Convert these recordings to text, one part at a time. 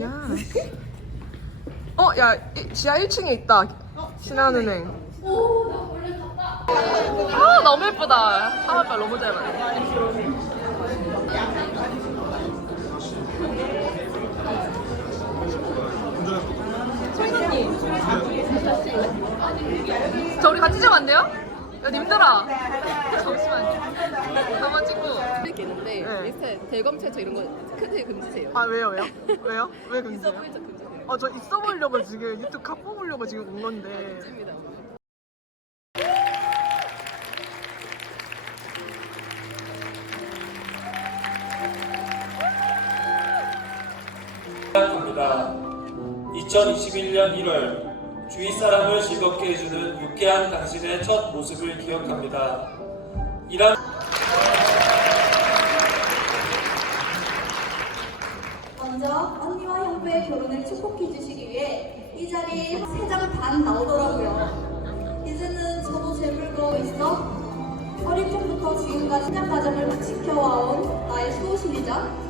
야. 야, 지하 1층에 있다. 신한은행. 아, 너무 예쁘다. 사과빨 너무 잘 맞네. 저 우리 같이 찍으면 안 돼요? 야, 님들아. 잠시만요. 한번 찍고. 이렇게 있는데 네. 인스타에 대검 최초 이런 거 크게 금지세요. 아, 왜요? 왜요? 왜 있어 금지예요? 보일 적 금지세요. 저 있어 보이려고 지금 유튜브 각 뽑으려고 지금 온 건데. 금지입니다. 합니다. 2021년 1월 주위 사람을 즐겁게 해주는 유쾌한 당신의 첫 모습을 기억합니다. 먼저 언니와 형부의 결혼을 축복해 주시기 위해 이 자리에 3장 반 나오더라고요. 이제는 저도 재물고 있어 어릴 적부터 지금까지 신앙 과정을 지켜와온 나의 수호신이자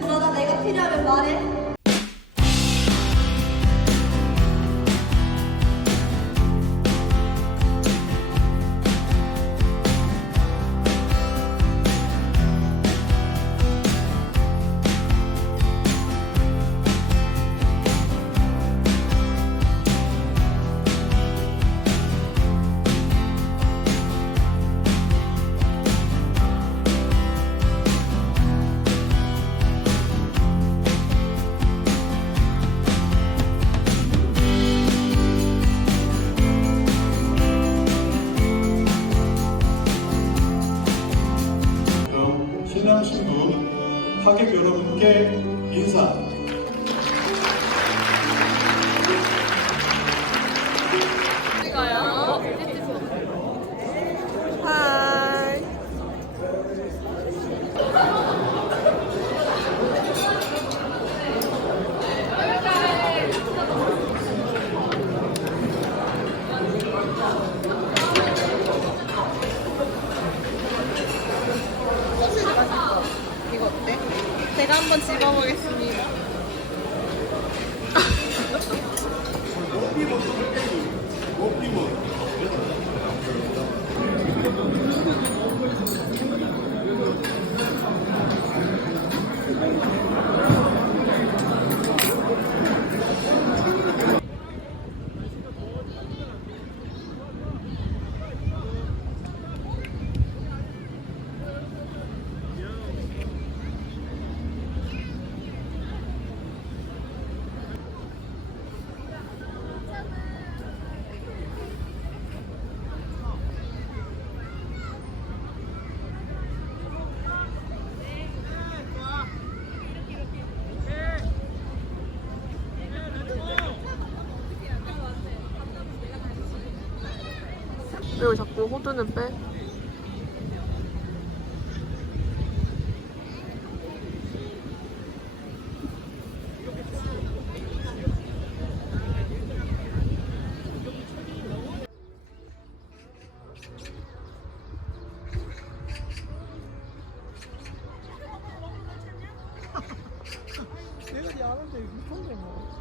그러다 내가 필요하면 말해. 신랑 신부 하객 여러분께 인사. 하이. 이거 어때? 제가 한번 집어보겠습니다. 왜 자꾸 호두는 빼? 내가 네 아는데 미쳤네 뭐.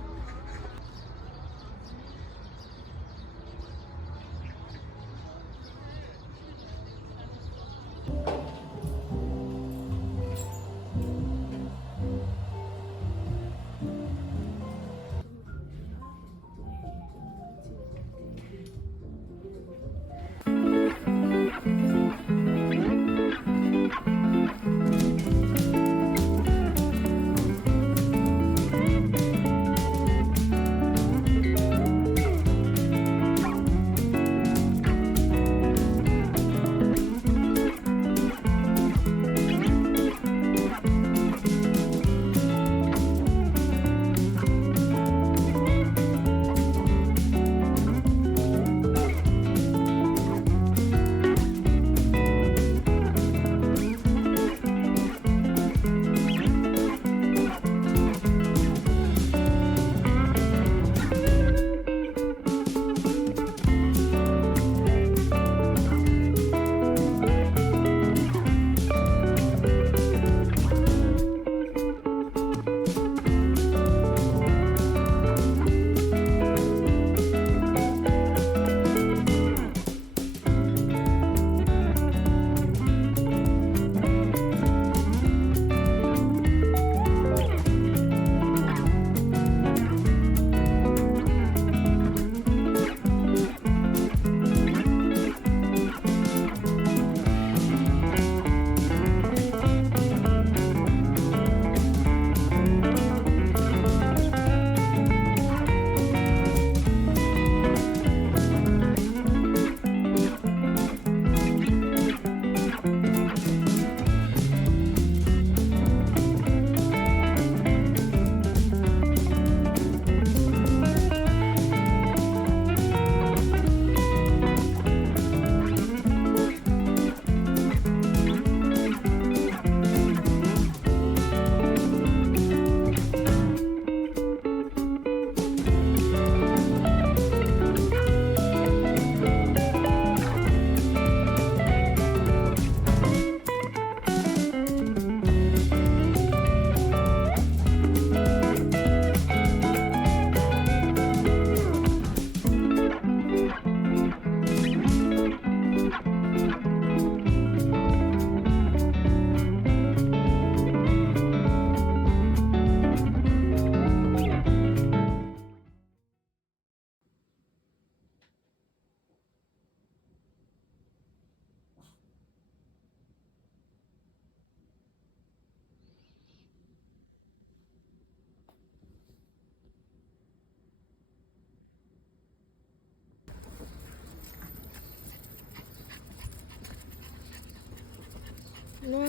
일로 와,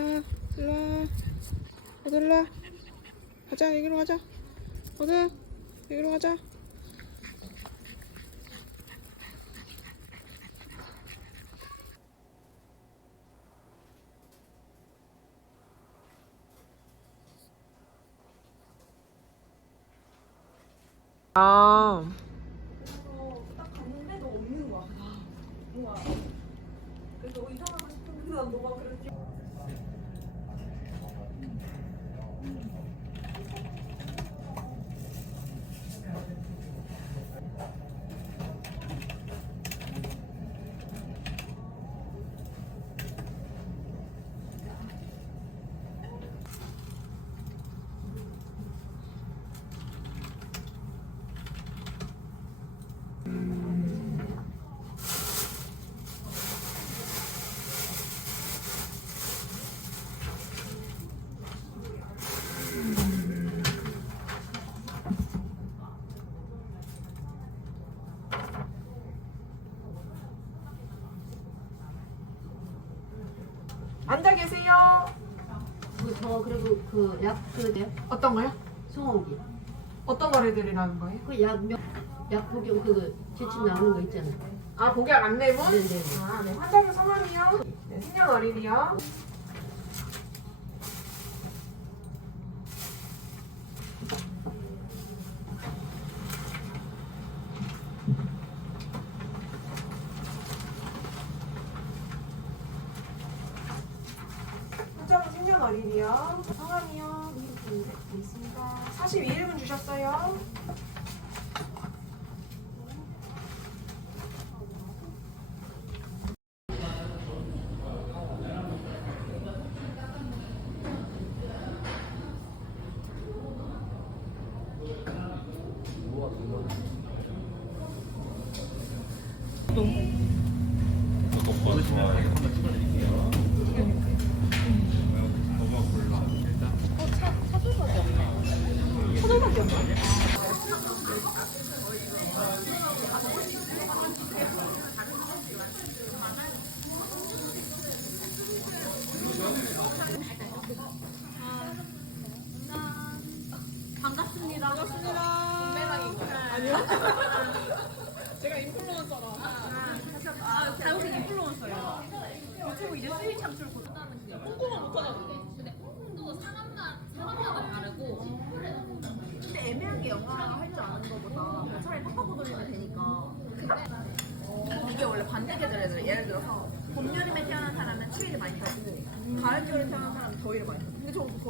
일로 와. 어디 일로 와. 가자, 여기로 가자. 어디? 여기로 가자. 아. 딱 갔는데 너 없는 거야. 우와. 그래서 너 이상하고 싶은데 난 너가 그랬지. 앉아 계세요. 저 그리고 약 어떤 거요? 소고기 어떤 걸 해드리라는 거예요? 약 복용 지침 나오는 거 있잖아. 아, 복약 안내문? 네네. 아, 네. 환자분 성함이요? 네, 생년월일이요? 환자분 생년월일이요? 성함이요? 있습니다. 42일분 주셨어요? 제가 인플루언서라. 자국이 인플루언서예요. 유튜브 이제 수익 창출 곧. 꼼꼼한 못하잖아. 근데 콩도 상황마다 다르고. 근데 애매하게 영화 할 줄 아는 거보다 차라리 팝하고 돌리면 되니까. 이게 원래 반대 계절에서 예를 들어서 봄 여름에 태어난 사람은 추위를 많이 타고 가을 겨울에 태어난 사람은 더위를 많이 타고. 근데 저 거의